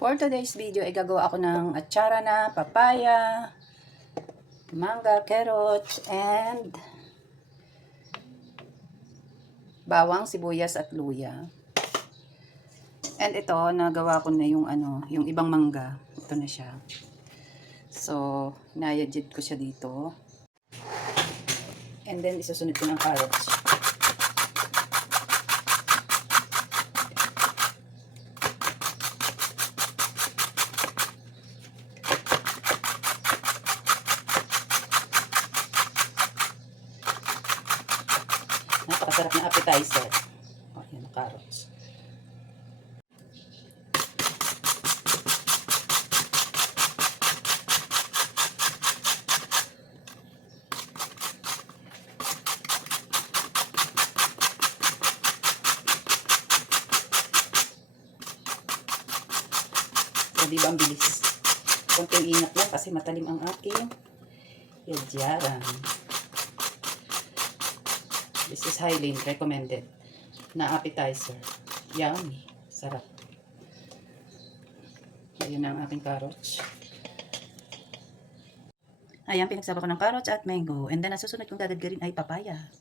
For today's video ay gagawa ako ng atsara na papaya, mangga, carrots, and bawang, sibuyas at luya. And ito, nagawa ko na yung ibang mangga. Ito na siya. So, nayadjid ko siya dito. And then, isusunod ko ng carrots. Napakasarap na appetizer. O, yan ang carrots. So, di ba ang bilis? Konting ingat lang kasi matalim ang aking yadyaran. This is highly recommended na appetizer. Yummy. Sarap. Ayan ang aking carrots. Ayan, pinagsama ko ng carrots at mango. And then, nasusunod kong dadagdarin ay papaya.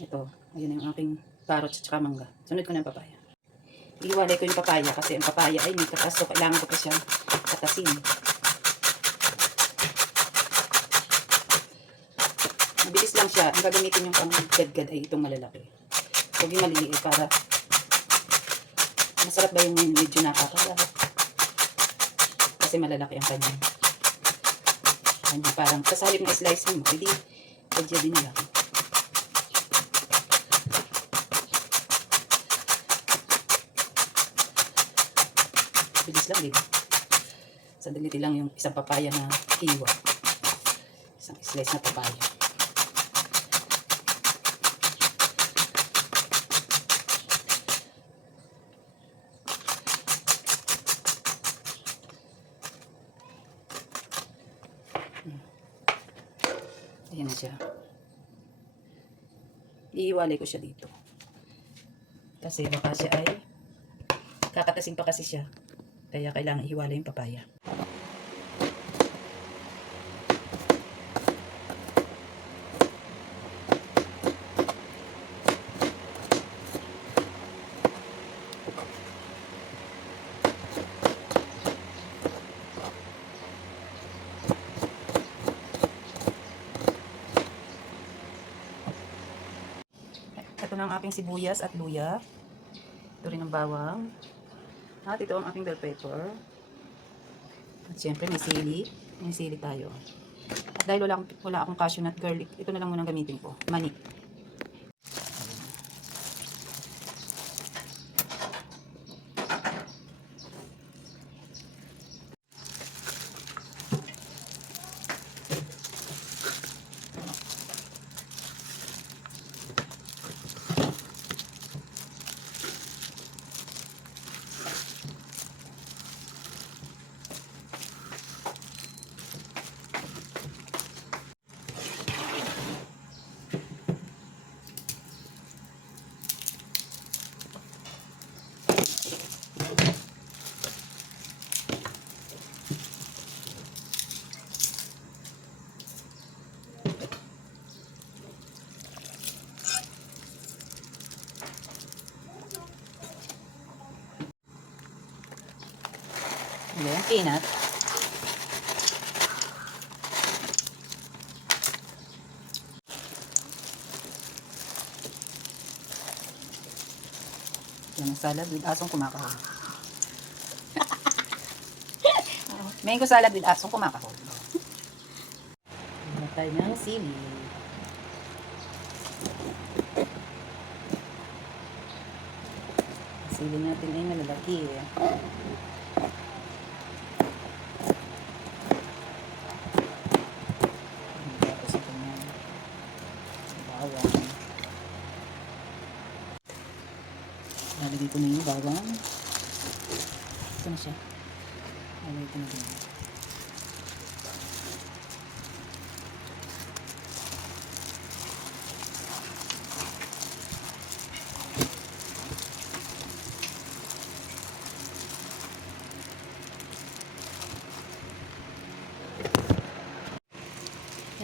Ito. Ayan ang aking carrots at mangga. Sunod ko ng papaya. Iiwalay ko yung papaya kasi ang papaya ay may katas. So, kailangan ko pa siyang katasin. Mabilis lang siya. Ang gagamitin yung pang-gadgad ay itong malalaki. Huwag yung maliliit para masarap ba yung medyo nakakala. Kasi malalaki ang kanya. Parang kasalip na slice mo. Hindi, gadya din lang. Bilis lang din. Sandali lang yung isang papaya na hiwa. Isang slice na papaya. Ayan na siya. Iiwalay ko siya dito. Kasi baka siya ay kakatasin pa kasi siya. Kaya kailangan ihiwalay yung papaya. Ito na ang aking sibuyas at luya. Ito rin ang bawang. At ito ang aking bell pepper. At syempre may sili. May sili tayo. At dahil wala akong cashew nut garlic, ito na lang muna gamitin ko. Mani. Ayan, peanut. Yan ang salad with asong kumakahon. Mango salad with asong kumakahon. Matay ng sili. Sili natin ay malalaki eh. Lalagay ko na yung bawang. Ito na siya. Lalagay ko na din.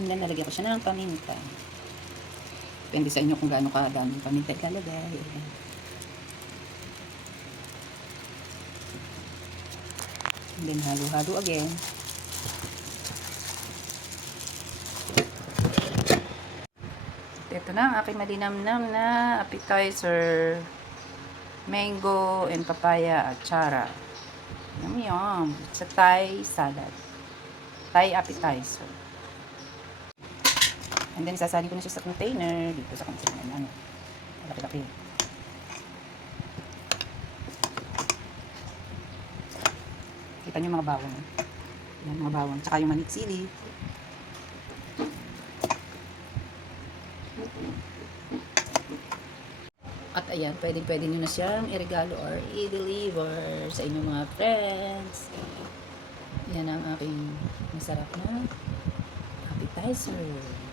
And then, nalagyan ko siya ng paminta. Depende sa inyo kung gaano kadaming paminta ilalagay. Ayan. And then, halo-halo again. Ito na ang aking malinamnam na appetizer. Mango and papaya achara. Yum yum. It's a Thai salad. Thai appetizer. And then, isasali ko na siya sa container. Dito sa container. Ano? Laki-laki. Kita nyo mga bawang. Yan, mga bawang. Tsaka yung manik sili. At ayan, pwede nyo na siyang iregalo or i-deliver sa inyong mga friends. Yan ang aking masarap na appetizer.